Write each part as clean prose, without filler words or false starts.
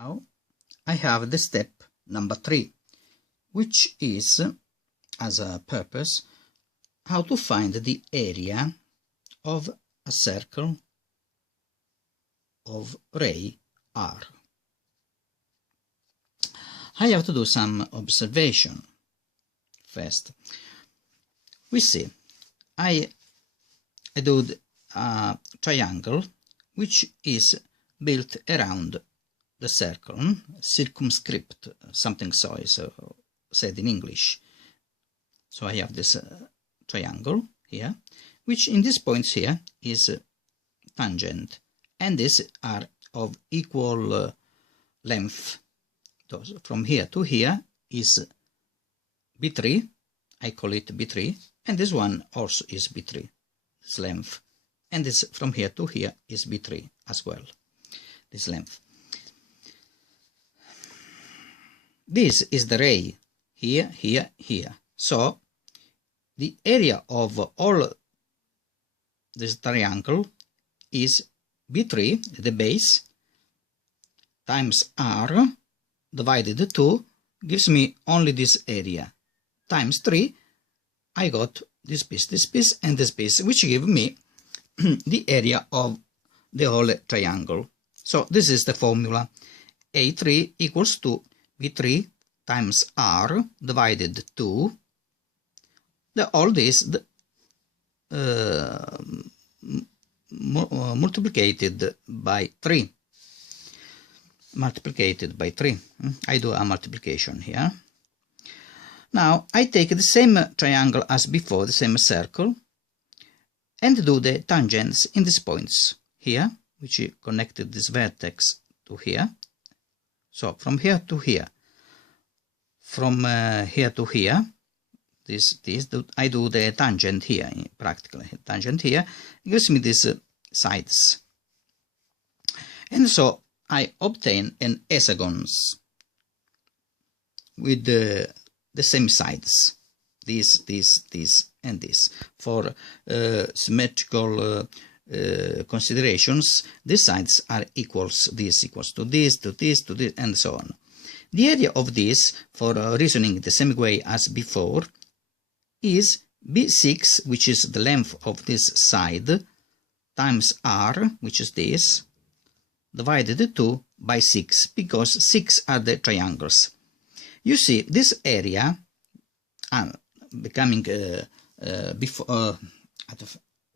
Now I have the step number 3, which is, as a purpose, how to find the area of a circle of ray R. I have to do some observation first. We see, I do a triangle which is built around the circle, circumscript, something so is said in English. So I have this triangle here, which in this point here is tangent, and these are of equal length. So from here to here is B3, I call it B3, and this one also is B3, this length, and this from here to here is B3 as well, this length. This is the ray, here, here, here. So the area of all this triangle is B3, the base, times R divided 2 gives me only this area, times 3, I got this piece, and this piece, which give me the area of the whole triangle. So this is the formula. A3 equals to B3 times R divided 2. All this multiplied by 3. Multiplied by 3. I do a multiplication here. Now I take the same triangle as before, the same circle, and do the tangents in these points here, which connected this vertex to here. So from here to here, from here to here, I do the tangent here, practically tangent here, gives me these sides, and so I obtain an hexagons with the same sides, this, and this. For symmetrical considerations, the sides are equals, this equals to this, to this, to this, and so on. The area of this, for reasoning the same way as before, is B6, which is the length of this side, times R, which is this, divided 2 by 6, because 6 are the triangles. You see, this area, becoming before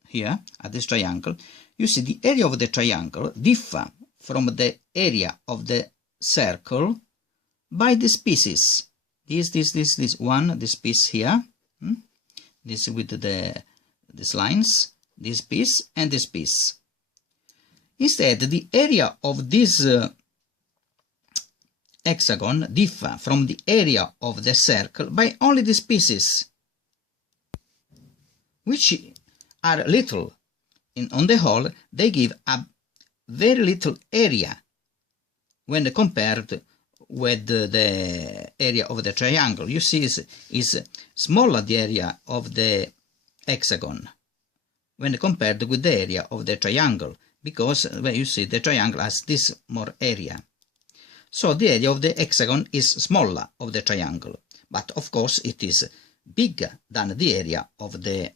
here, at this triangle, you see the area of the triangle differ from the area of the circle by these pieces. This one, this piece here, this with these lines, this piece and this piece. Instead, the area of this hexagon differ from the area of the circle by only these pieces, which are little. On the whole, they give a very little area when compared with the area of the triangle. You see, is smaller the area of the hexagon when compared with the area of the triangle, because well, you see the triangle has this more area. So the area of the hexagon is smaller of the triangle, but of course it is bigger than the area of the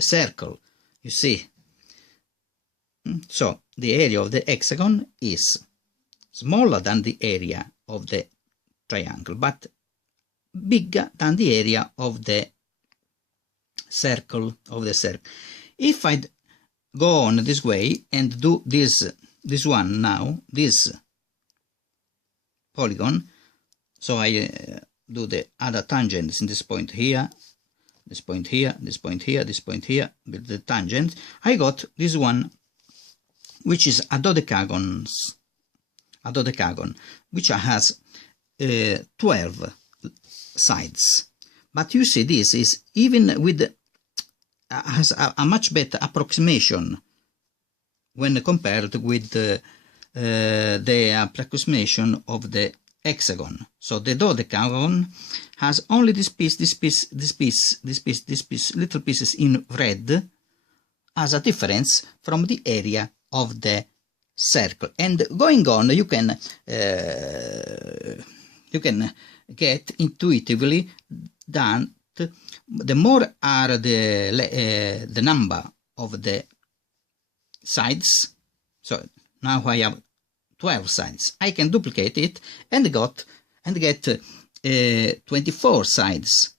circle. You see. So the area of the hexagon is smaller than the area of the triangle, but bigger than the area of the circle. If I go on this way and do this one now, this polygon, so I do the other tangents in this point here, this point here, this point here, this point here, with the tangent, I got this one, which is a dodecagon, which has 12 sides. But you see, this is even with has a much better approximation when compared with the approximation of the hexagon. So the dodecagon has only this piece, little pieces in red, as a difference from the area of the circle. And going on, you can get intuitively that the more are the number of the sides. So now I have 12 sides. I can duplicate it and get 24 sides.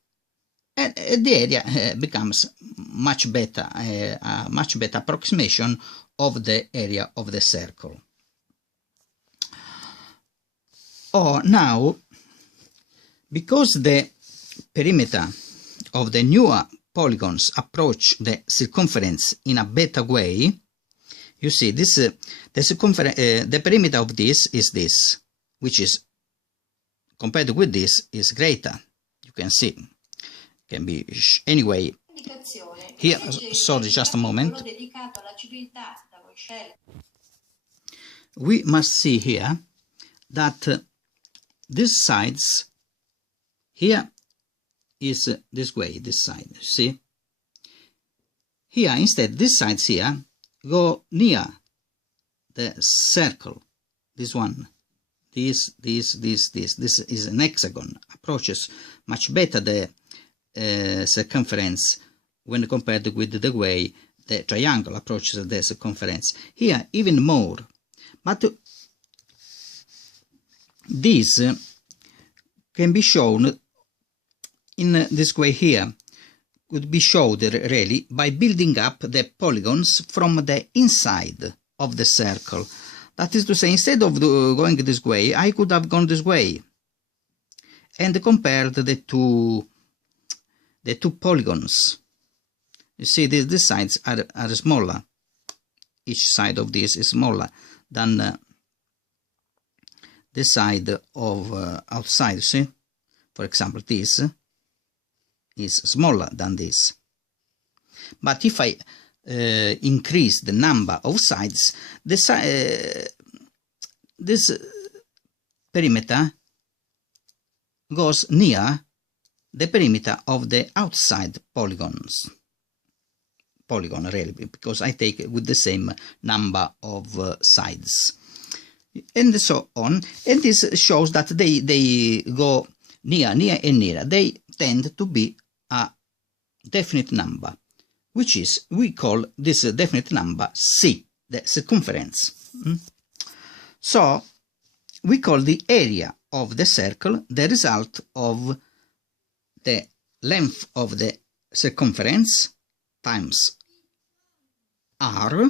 And the area becomes much better, a much better approximation of the area of the circle. Oh, now, because the perimeter of the newer polygons approach the circumference in a better way, you see this the perimeter of this is this, which is compared with this is greater. You can see, can be anyway. Here, sorry, just a moment. We must see here that these sides here is this way, this side, see? Here, instead, these sides here go near the circle, this one, this is an hexagon, approaches much better the circumference when compared with the way the triangle approaches the circumference. Here, even more, but this can be shown in this way here, could be showed really by building up the polygons from the inside of the circle. That is to say, instead of going this way, I could have gone this way and compared the two polygons. You see, these sides are smaller. Each side of this is smaller than the side of outside. See, for example, this is smaller than this. But if I increase the number of sides, this perimeter goes near the perimeter of the outside polygon really, because I take it with the same number of sides, and so on. And this shows that they go near and near. They tend to be a definite number, which is, we call this definite number C, the circumference. So we call the area of the circle the result of the length of the circumference times r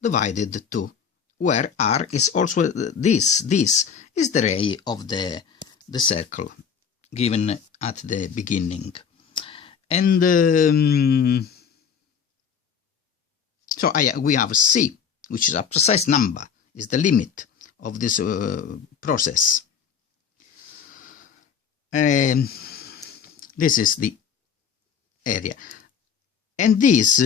divided 2, where r is also this is the area of the circle given at the beginning. And so we have C, which is a precise number, is the limit of this process. This is the area, and this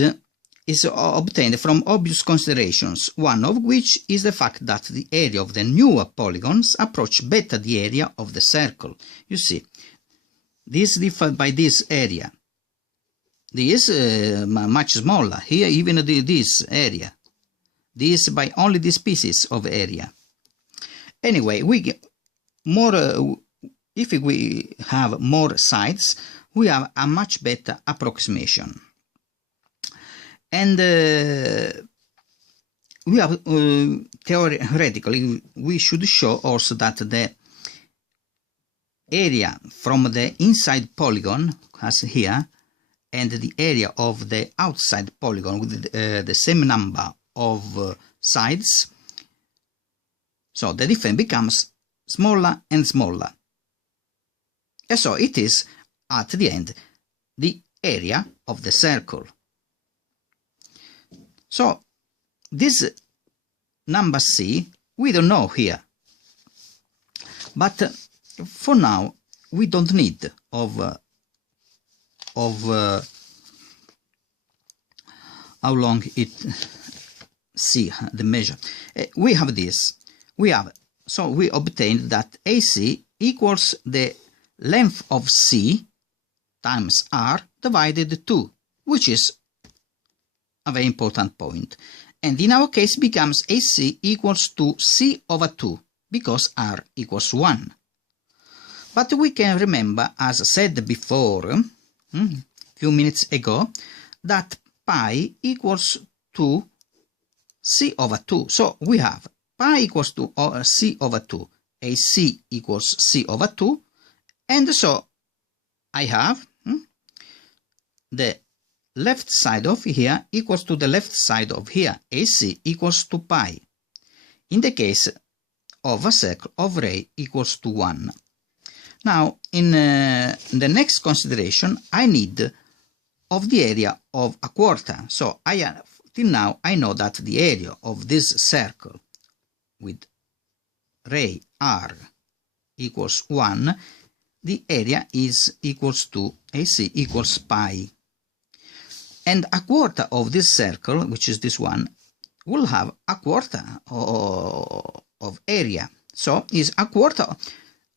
is obtained from obvious considerations, one of which is the fact that the area of the newer polygons approach better the area of the circle. You see, this differs by this area. This much smaller. Here, even this area. This by only this pieces of area. Anyway, we get more. If we have more sides, we have a much better approximation. And we have theoretically, we should show also that the area from the inside polygon, as here, and the area of the outside polygon with the same number of sides, so the difference becomes smaller and smaller. And so it is, at the end, the area of the circle. So this number C, we don't know here. But for now, we don't need of how long it C, the measure. We have this. So we obtained that AC equals the length of C times R divided 2, which is a very important point. And in our case becomes AC equals to C over 2, because R equals 1. But we can remember, as said before, few minutes ago, that pi equals to C over 2. So we have pi equals to C over 2, AC equals C over 2, and so I have the left side of here equals to the left side of here, AC equals to pi. In the case of a circle of ray equals to 1. Now, in the next consideration, I need of the area of a quarter. So till now I know that the area of this circle with ray r equals 1, the area is equals to AC equals pi. And a quarter of this circle, which is this one, will have a quarter of area. So is a quarter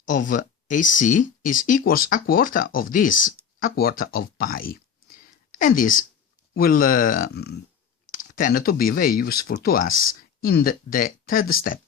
of AC is equals a quarter of this, a quarter of pi. And this will tend to be very useful to us in the third step.